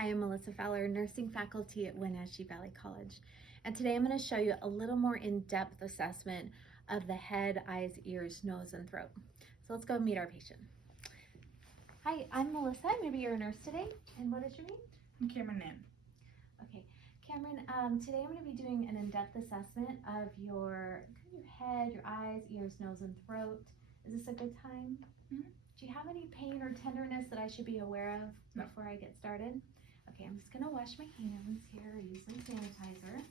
Hi, I'm Melissa Fowler, nursing faculty at Wenatchee Valley College. And today I'm going to show you a little more in-depth assessment of the head, eyes, ears, nose, and throat. So let's go meet our patient. Hi, I'm Melissa. I'm going to be your nurse today. And what is your name? I'm Cameron Nan. Okay, Cameron, today I'm going to be doing an in-depth assessment of your head, your eyes, ears, nose, and throat. Is this a good time? Mm-hmm. Do you have any pain or tenderness that I should be aware of No. before I get started? Okay, I'm just going to wash my hands here, use some sanitizer,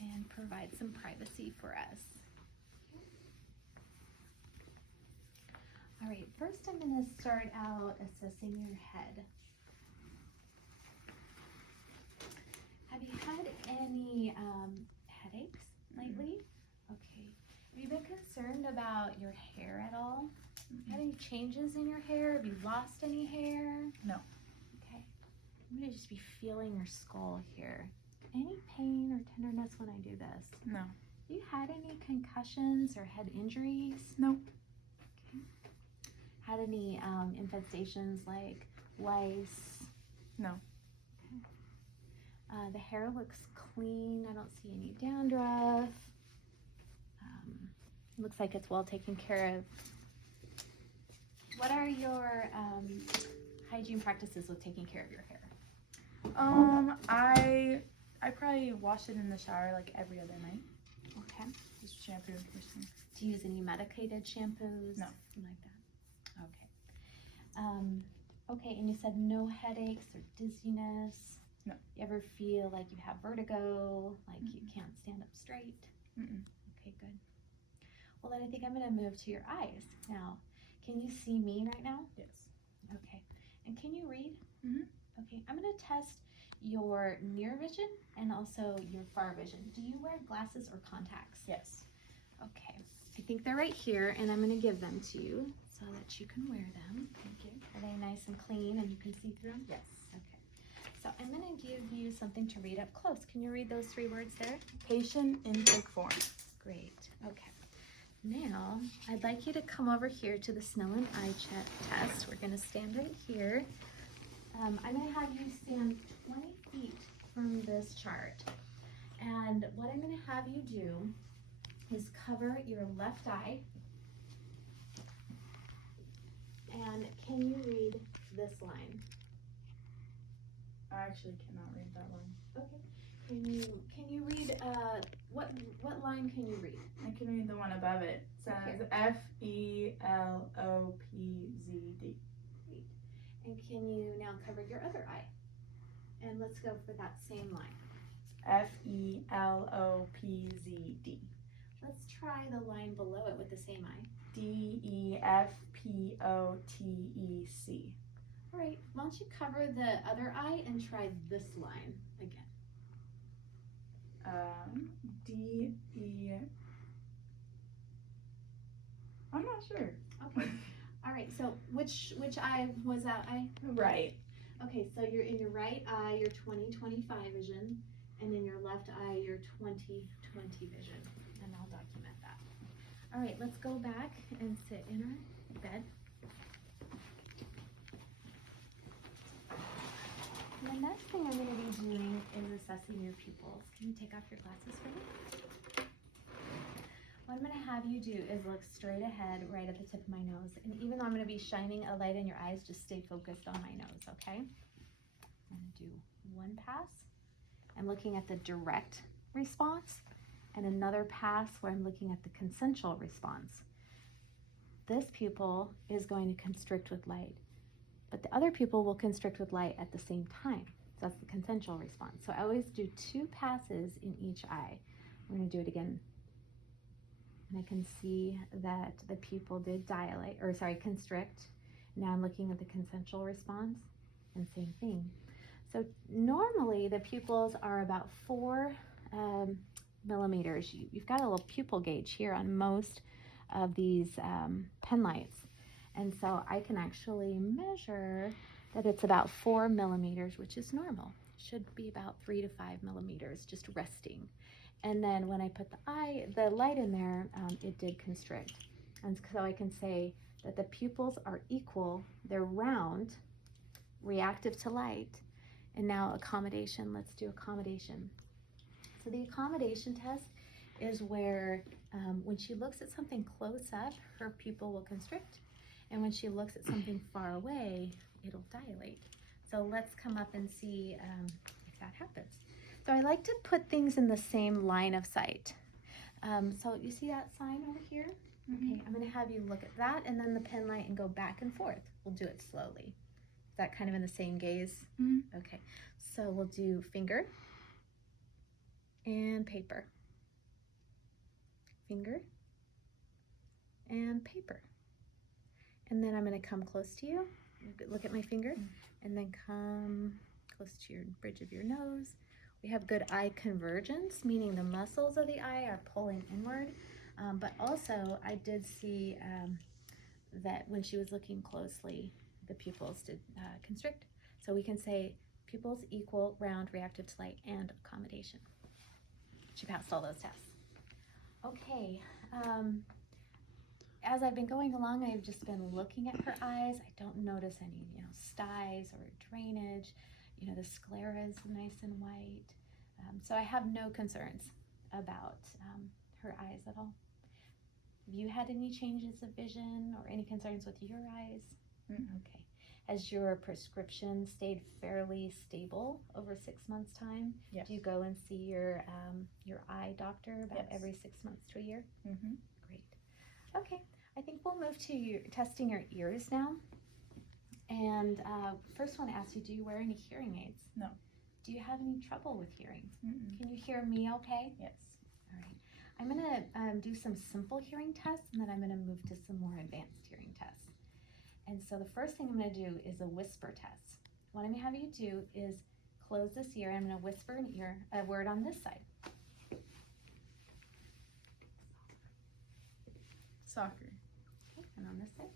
and provide some privacy for us. All right, first I'm going to start out assessing your head. Have you had any headaches lately? Okay. Have you been concerned about your hair at all? Had any changes in your hair? Have you lost any hair? No. Okay. I'm going to just be feeling your skull here. Any pain or tenderness when I do this? No. Have you had any concussions or head injuries? No. Okay. Had any infestations like lice? No. Okay. The hair looks clean. I don't see any dandruff. Looks like it's well taken care of. What are your hygiene practices with taking care of your hair? I probably wash it in the shower like every other night. Okay. Just shampoo and conditioner. Do you use any medicated shampoos? No. Something like that. Okay. Okay, and you said no headaches or dizziness? No. You ever feel like you have vertigo, like you can't stand up straight? Mm-mm. Okay, good. Well, then I think I'm going to move to your eyes. Now, can you see me right now? Yes. Okay. And can you read? Mm-hmm. Okay, I'm going to test your near vision and also your far vision. Do you wear glasses or contacts? Yes. Okay, I think they're right here, and I'm going to give them to you so that you can wear them. Thank you. Are they nice and clean and you can see through them? Yes. Okay, so I'm going to give you something to read up close. Can you read those 3 words there? Patient intake form. Great, okay. Now, I'd like you to come over here to the Snellen eye test. We're going to stand right here. I'm going to have you stand 20 feet from this chart. And what I'm going to have you do is cover your left eye. And can you read this line? I actually cannot read that one. Okay. Can you read what line can you read? I can read the one above it. It says FELOPZD. Great. And can you now cover your other eye? And let's go for that same line. FELOPZD. Let's try the line below it with the same eye. DEFPOTEC. All right, why don't you cover the other eye and try this line again. I'm not sure. Okay. All right, so which eye was that eye? Right. Okay, so you're in your right eye, your 20/25 vision, and in your left eye, your 20/20 vision. And I'll document that. All right, let's go back and sit in our bed. And the next thing I'm going to be doing is assessing your pupils. Can you take off your glasses for me? What I'm going to have you do is look straight ahead right at the tip of my nose. And even though I'm going to be shining a light in your eyes, just stay focused on my nose, okay? I'm going to do one pass. I'm looking at the direct response and another pass where I'm looking at the consensual response. This pupil is going to constrict with light, but the other pupil will constrict with light at the same time. So that's the consensual response. So I always do 2 passes in each eye. I'm going to do it again. And I can see that the pupil did constrict. Now I'm looking at the consensual response, and same thing. So normally the pupils are about 4 millimeters. You've got a little pupil gauge here on most of these pen lights. And so I can actually measure that it's about 4 millimeters, which is normal. It should be about 3 to 5 millimeters, just resting. And then when I put the light in there, it did constrict. And so I can say that the pupils are equal, they're round, reactive to light, And now accommodation, let's do accommodation. So the accommodation test is where when she looks at something close up, her pupil will constrict. And when she looks at something far away, it'll dilate. So let's come up and see if that happens. So I like to put things in the same line of sight. So you see that sign over here? Okay, I'm gonna have you look at that and then the pen light and go back and forth. We'll do it slowly. Is that kind of in the same gaze? Okay, so we'll do finger and paper. Finger and paper. And then I'm gonna come close to you. Look at my finger and then come close to your bridge of your nose. We have good eye convergence, meaning the muscles of the eye are pulling inward. But also I did see that when she was looking closely, the pupils did constrict. So we can say pupils equal, round, reactive to light, and accommodation. She passed all those tests. Okay, as I've been going along, I've just been looking at her eyes. I don't notice any, styes or drainage. The sclera is nice and white. So I have no concerns about her eyes at all. Have you had any changes of vision or any concerns with your eyes? Okay. Has your prescription stayed fairly stable over 6 months' time? Yes. Do you go and see your eye doctor about Yes. every 6 months to a year? Mm-hmm. Great. Okay, I think we'll move to testing your ears now. And first I want to ask you, do you wear any hearing aids? No. Do you have any trouble with hearing? Mm-mm. Can you hear me okay? Yes. All right. I'm going to do some simple hearing tests, and then I'm going to move to some more advanced hearing tests. And so the first thing I'm going to do is a whisper test. What I'm going to have you do is close this ear. I'm going to whisper a word on this side. Soccer. Okay, and on this side?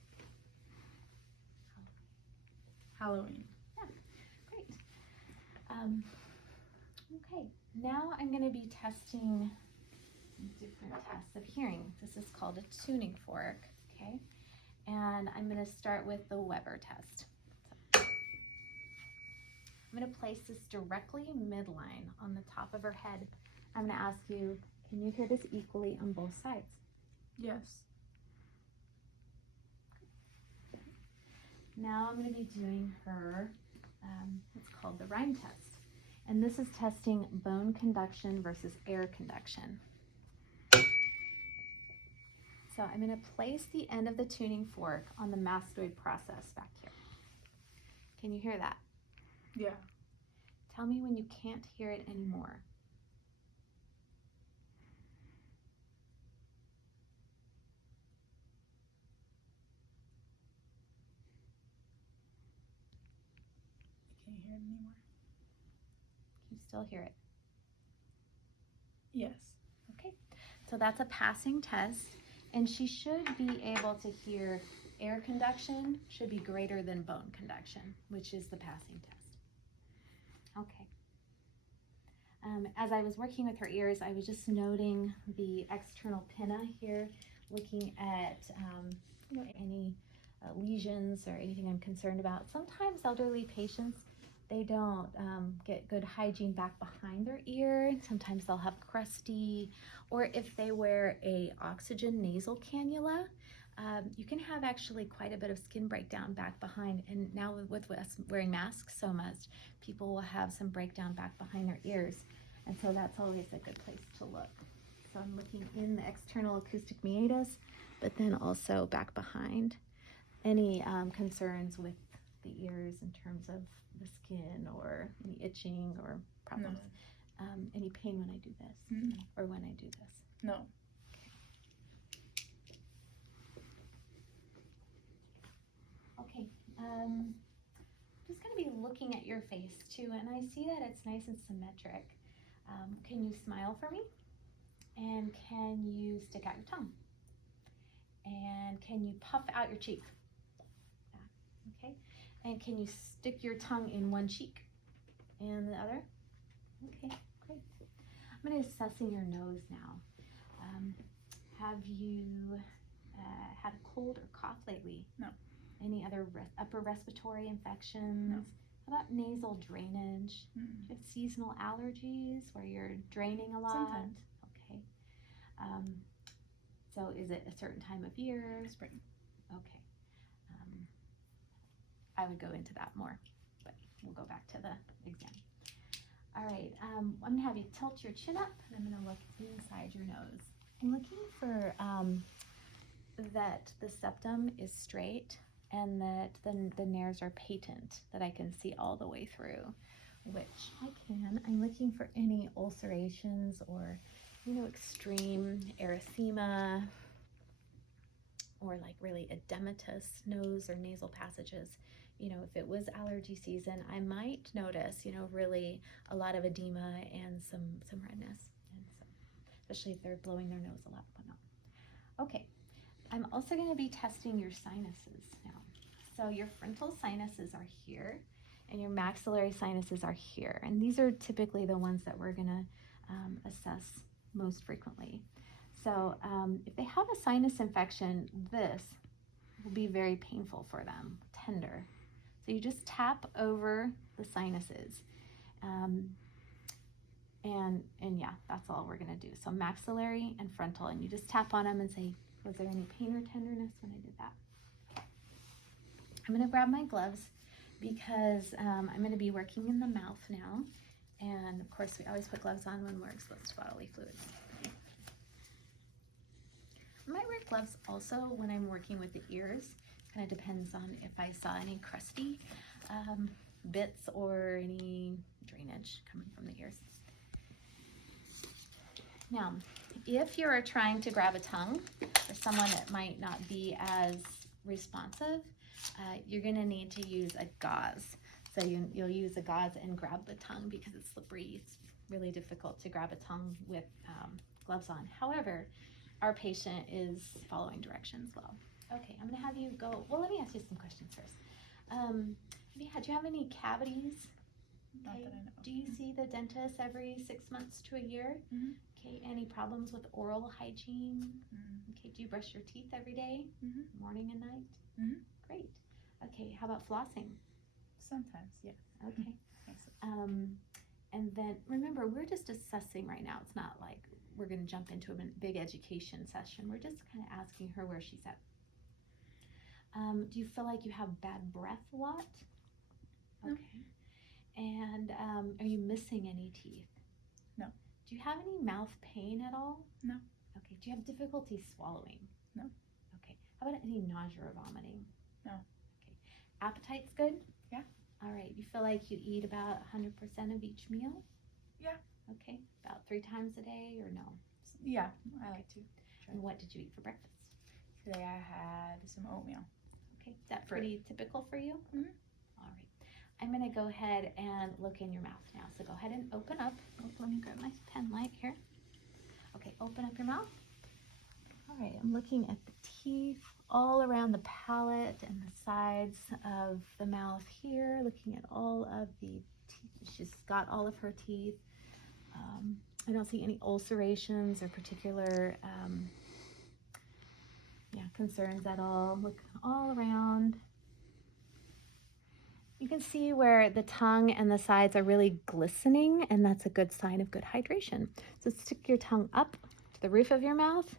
Halloween. Yeah, great. Okay, now I'm going to be testing different tests of hearing. This is called a tuning fork, okay? And I'm going to start with the Weber test. So, I'm going to place this directly midline on the top of her head. I'm going to ask you, can you hear this equally on both sides? Yes. Now I'm going to be doing her, what's called the rhyme test. And this is testing bone conduction versus air conduction. So I'm going to place the end of the tuning fork on the mastoid process back here. Can you hear that? Yeah. Tell me when you can't hear it anymore. I can't hear it anymore. Can you still hear it? Yes. Okay, so that's a passing test, and she should be able to hear air conduction should be greater than bone conduction, which is the passing test. Okay. As I was working with her ears, I was just noting the external pinna here, looking at any lesions or anything I'm concerned about. Sometimes elderly patients, they don't get good hygiene back behind their ear. Sometimes they'll have crusty, or if they wear a oxygen nasal cannula, you can have actually quite a bit of skin breakdown back behind. And now with us wearing masks so much, people will have some breakdown back behind their ears. And so that's always a good place to look. So I'm looking in the external acoustic meatus, but then also back behind. Any concerns with the ears in terms of the skin or any itching or problems? No. Any pain when I do this or when I do this? No. Okay, just going to be looking at your face too, and I see that it's nice and symmetric. Can you smile for me? And can you stick out your tongue? And can you puff out your cheek? Okay, and can you stick your tongue in one cheek and the other? Okay, great. I'm going to assessing your nose now. Have you had a cold or cough lately? No. Any other upper respiratory infections? No. How about nasal drainage? Do you have seasonal allergies where you're draining a lot? Sometimes. Okay. So is it a certain time of year? Spring. Okay. I would go into that more, but we'll go back to the exam. All right, I'm gonna have you tilt your chin up and I'm gonna look inside your nose. I'm looking for that the septum is straight and that the nares are patent, that I can see all the way through, which I can. I'm looking for any ulcerations or, extreme erythema or like really edematous nose or nasal passages. If it was allergy season, I might notice, really a lot of edema and some redness, and so, especially if they're blowing their nose a lot. Okay, I'm also going to be testing your sinuses now. So your frontal sinuses are here, and your maxillary sinuses are here, and these are typically the ones that we're going to assess most frequently. So if they have a sinus infection, this will be very painful for them, tender. So you just tap over the sinuses. And yeah, that's all we're gonna do. So maxillary and frontal, and you just tap on them and say, was there any pain or tenderness when I did that? I'm gonna grab my gloves because I'm gonna be working in the mouth now. And of course, we always put gloves on when we're exposed to bodily fluids. I might wear gloves also when I'm working with the ears. Kind of depends on if I saw any crusty bits or any drainage coming from the ears. Now, if you're trying to grab a tongue for someone that might not be as responsive, you're going to need to use a gauze. So you'll use a gauze and grab the tongue because it's slippery. It's really difficult to grab a tongue with gloves on. However, our patient is following directions well. Okay, I'm gonna have you go, well, let me ask you some questions first. Do you have any cavities? Not Okay. that I know. Do you see the dentist every 6 months to a year? Mhm. Okay, any problems with oral hygiene? Mhm. Okay, do you brush your teeth every day? Mhm. Morning and night? Mhm. Great. Okay, how about flossing? Sometimes, yeah. Okay. Thanks. And then remember, we're just assessing right now. It's not like we're gonna jump into a big education session. We're just kind of asking her where she's at. Do you feel like you have bad breath a lot? No. Okay. And are you missing any teeth? No. Do you have any mouth pain at all? No. Okay. Do you have difficulty swallowing? No. Okay. How about any nausea or vomiting? No. Okay. Appetite's good? Yeah. All right. You feel like you eat about 100% of each meal? Yeah. Okay. About 3 times a day or no? Yeah, I like to. And what did you eat for breakfast? Today I had some oatmeal. Okay, is that pretty typical for you? Mhm. All right. I'm going to go ahead and look in your mouth now. So go ahead and open up. Oh, let me grab my pen light here. Okay, open up your mouth. All right, I'm looking at the teeth all around the palate and the sides of the mouth here, looking at all of the teeth. She's got all of her teeth. I don't see any ulcerations or particular concerns at all. Look all around. You can see where the tongue and the sides are really glistening, and that's a good sign of good hydration. So stick your tongue up to the roof of your mouth,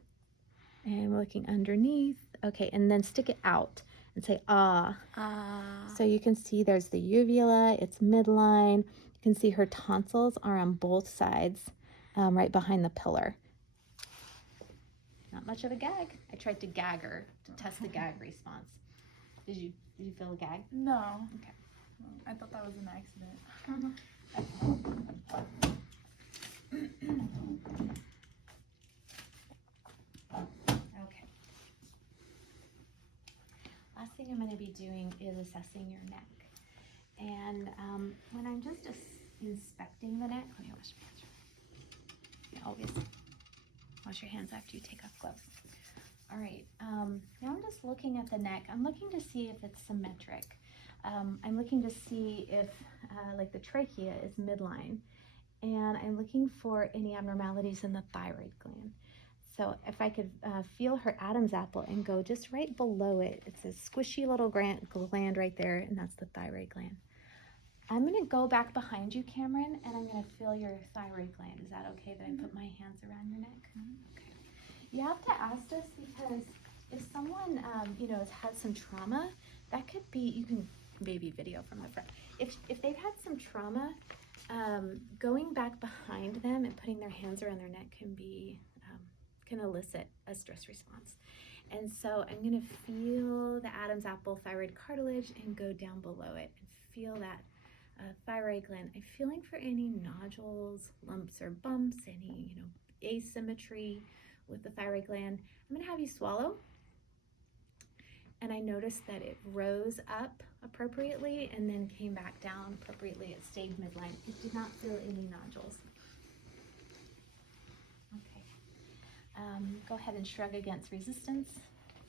and we're looking underneath. Okay, and then stick it out and say ah. So you can see there's the uvula, it's midline. You can see her tonsils are on both sides, right behind the pillar. Not much of a gag. I tried to gag her to test the gag response. Did you feel a gag? No. Okay. I thought that was an accident. Okay. Last thing I'm going to be doing is assessing your neck. And when I'm just inspecting the neck, let me wash my hands. You always wash your hands after you take off gloves. All right, now I'm just looking at the neck. I'm looking to see if it's symmetric. I'm looking to see if like the trachea is midline, and I'm looking for any abnormalities in the thyroid gland. So if I could feel her Adam's apple and go just right below it, it's a squishy little gland right there, and that's the thyroid gland. I'm going to go back behind you, Cameron, and I'm going to feel your thyroid gland. Is that okay that I put my hands around your neck? Okay. You have to ask this because if someone, has had some trauma, that could be, you can maybe video from the front. If they've had some trauma, going back behind them and putting their hands around their neck can elicit a stress response. And so I'm going to feel the Adam's apple thyroid cartilage and go down below it and feel that thyroid gland. I'm feeling for any nodules, lumps or bumps, any asymmetry with the thyroid gland. I'm going to have you swallow. And I noticed that it rose up appropriately and then came back down appropriately. It stayed midline. It did not feel any nodules. Okay. Go ahead and shrug against resistance.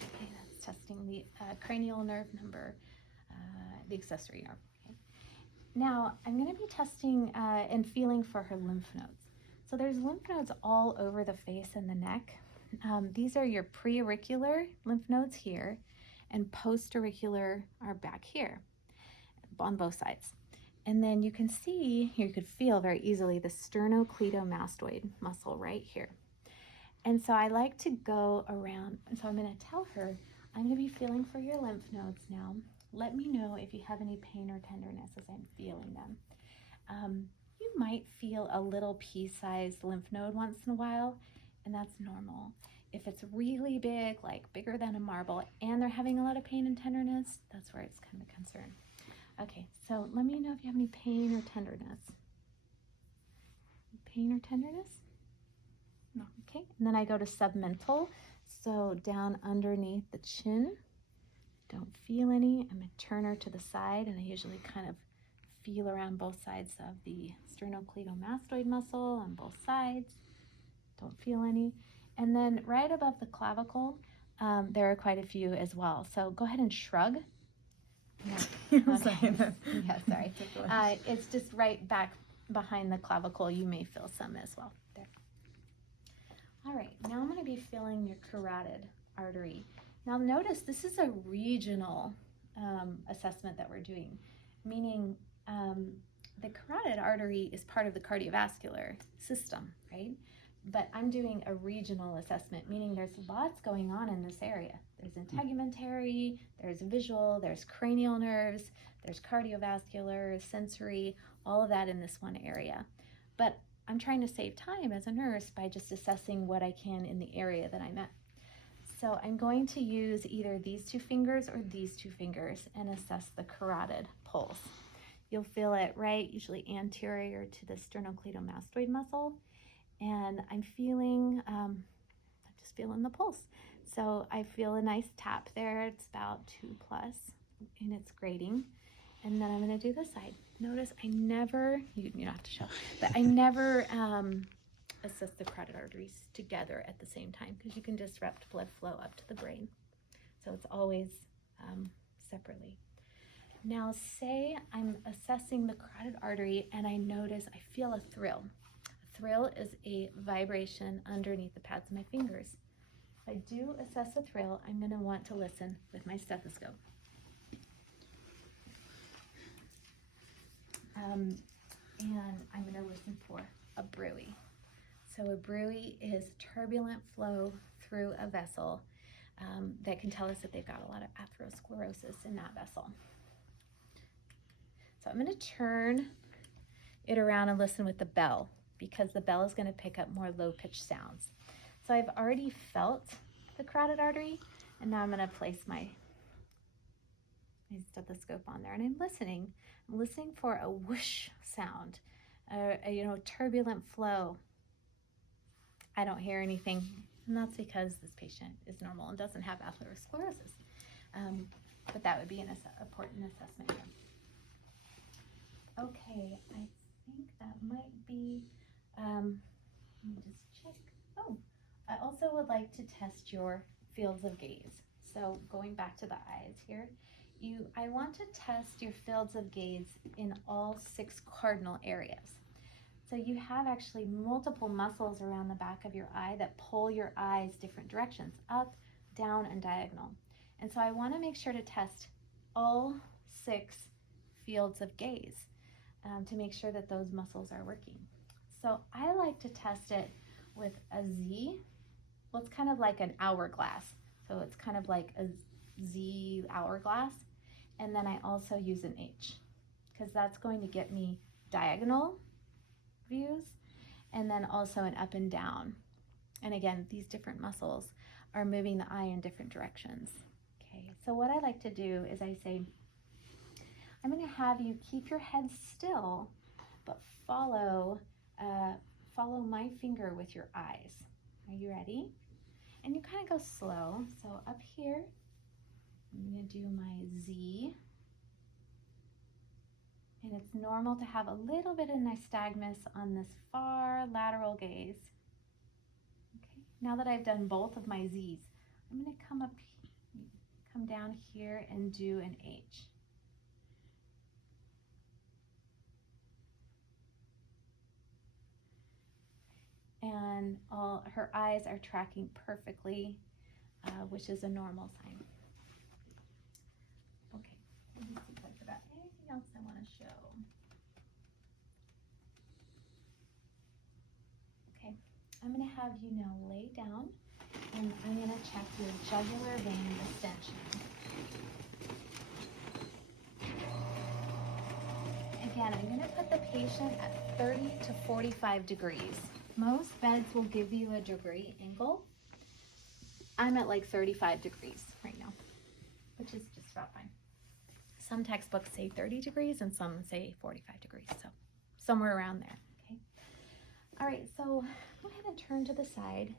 Okay, that's testing the cranial nerve number, the accessory nerve. Okay. Now, I'm going to be testing and feeling for her lymph nodes. So there's lymph nodes all over the face and the neck. These are your preauricular lymph nodes here, and post-auricular are back here on both sides. And then you can see, you could feel very easily the sternocleidomastoid muscle right here. And so I like to go around, and so I'm going to tell her, I'm going to be feeling for your lymph nodes now. Let me know if you have any pain or tenderness as I'm feeling them. You might feel a little pea-sized lymph node once in a while, and that's normal. If it's really big, like bigger than a marble, and they're having a lot of pain and tenderness, that's where it's kind of a concern. Okay, so let me know if you have any pain or tenderness. Pain or tenderness? No. Okay, and then I go to submental, so down underneath the chin. Don't feel any. I'm going to turn her to the side, and I usually kind of feel around both sides of the sternocleidomastoid muscle on both sides. Don't feel any. And then right above the clavicle, there are quite a few as well. So go ahead and shrug. Yeah. Okay. Yeah, sorry. It's just right back behind the clavicle. You may feel some as well. There. All right, now I'm going to be feeling your carotid artery. Now notice this is a regional assessment that we're doing, meaning the carotid artery is part of the cardiovascular system, right? But I'm doing a regional assessment, meaning there's lots going on in this area. There's integumentary, there's visual, there's cranial nerves, there's cardiovascular, sensory, all of that in this one area. But I'm trying to save time as a nurse by just assessing what I can in the area that I'm at. So I'm going to use either these two fingers or these two fingers and assess the carotid pulse. You'll feel it usually anterior to the sternocleidomastoid muscle. And I'm feeling, I'm just feeling the pulse. So I feel a nice tap there. It's about 2+, and it's grading. And then I'm going to do this side. Notice I never, you don't have to show, but I never assess the carotid arteries together at the same time because you can disrupt blood flow up to the brain. So it's always separately. Now say I'm assessing the carotid artery and I notice I feel a thrill. Thrill is a vibration underneath the pads of my fingers. If I do assess a thrill, I'm going to want to listen with my stethoscope. And I'm going to listen for a bruit. So a bruit is turbulent flow through a vessel that can tell us that they've got a lot of atherosclerosis in that vessel. So I'm going to turn it around and listen with the bell, because the bell is going to pick up more low-pitched sounds. So I've already felt the carotid artery, and now I'm going to place my stethoscope on there, and I'm listening. I'm listening for a whoosh sound, a turbulent flow. I don't hear anything, and that's because this patient is normal and doesn't have atherosclerosis. But that would be an important assessment here. Okay, I think that might be, let me just check. Oh, I also would like to test your fields of gaze. So going back to the eyes here, I want to test your fields of gaze in all 6 cardinal areas. So you have actually multiple muscles around the back of your eye that pull your eyes different directions, up, down, and diagonal. And so I want to make sure to test all 6 fields of gaze. to make sure that those muscles are working. So I like to test it with a Z. Well, it's kind of like an hourglass. So it's kind of like a Z hourglass. And then I also use an H because that's going to get me diagonal views and then also an up and down. And again, these different muscles are moving the eye in different directions. Okay, so what I like to do is I say, I'm going to have you keep your head still, but follow my finger with your eyes. Are you ready? And you kind of go slow. So up here, I'm going to do my Z. And it's normal to have a little bit of nystagmus on this far lateral gaze. Okay, now that I've done both of my Z's, I'm going to come down here and do an H. And her eyes are tracking perfectly, which is a normal sign. Okay, let me see if I forgot anything else I want to show. Okay, I'm going to have you now lay down, and I'm going to check your jugular vein distension. Again, I'm going to put the patient at 30 to 45 degrees. Most beds will give you a degree angle. I'm at like 35 degrees right now, which is just about fine. Some textbooks say 30 degrees and some say 45 degrees, so somewhere around there, okay? All right, so go ahead and turn to the side.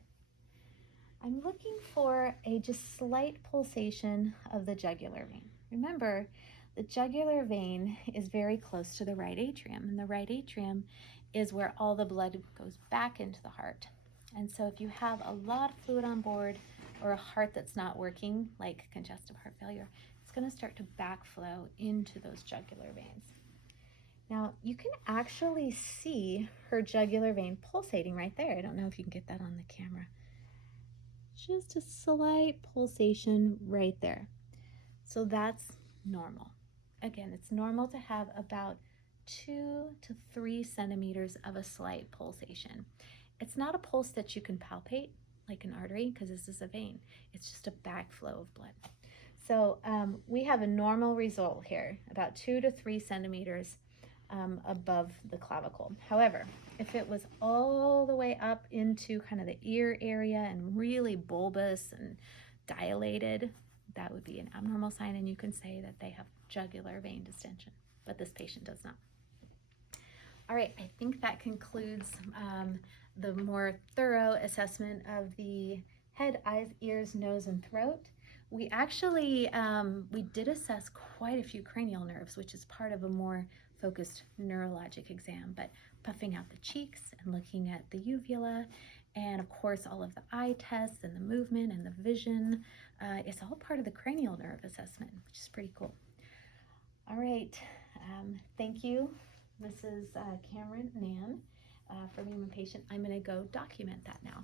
I'm looking for a just slight pulsation of the jugular vein. Remember, the jugular vein is very close to the right atrium, and the right atrium is where all the blood goes back into the heart. And so if you have a lot of fluid on board or a heart that's not working, like congestive heart failure, it's going to start to backflow into those jugular veins. Now, you can actually see her jugular vein pulsating right there. I don't know if you can get that on the camera. Just a slight pulsation right there. So that's normal. Again, it's normal to have about 2 to 3 centimeters of a slight pulsation. It's not a pulse that you can palpate like an artery because this is a vein. It's just a backflow of blood. So we have a normal result here, about 2 to 3 centimeters above the clavicle. However, if it was all the way up into kind of the ear area and really bulbous and dilated, that would be an abnormal sign, and you can say that they have jugular vein distension, but this patient does not. All right, I think that concludes the more thorough assessment of the head, eyes, ears, nose, and throat. We actually, we did assess quite a few cranial nerves, which is part of a more focused neurologic exam, but puffing out the cheeks and looking at the uvula, and of course all of the eye tests and the movement and the vision, it's all part of the cranial nerve assessment, which is pretty cool. All right, thank you, Mrs. Cameron Nan, for being my patient. I'm going to go document that now.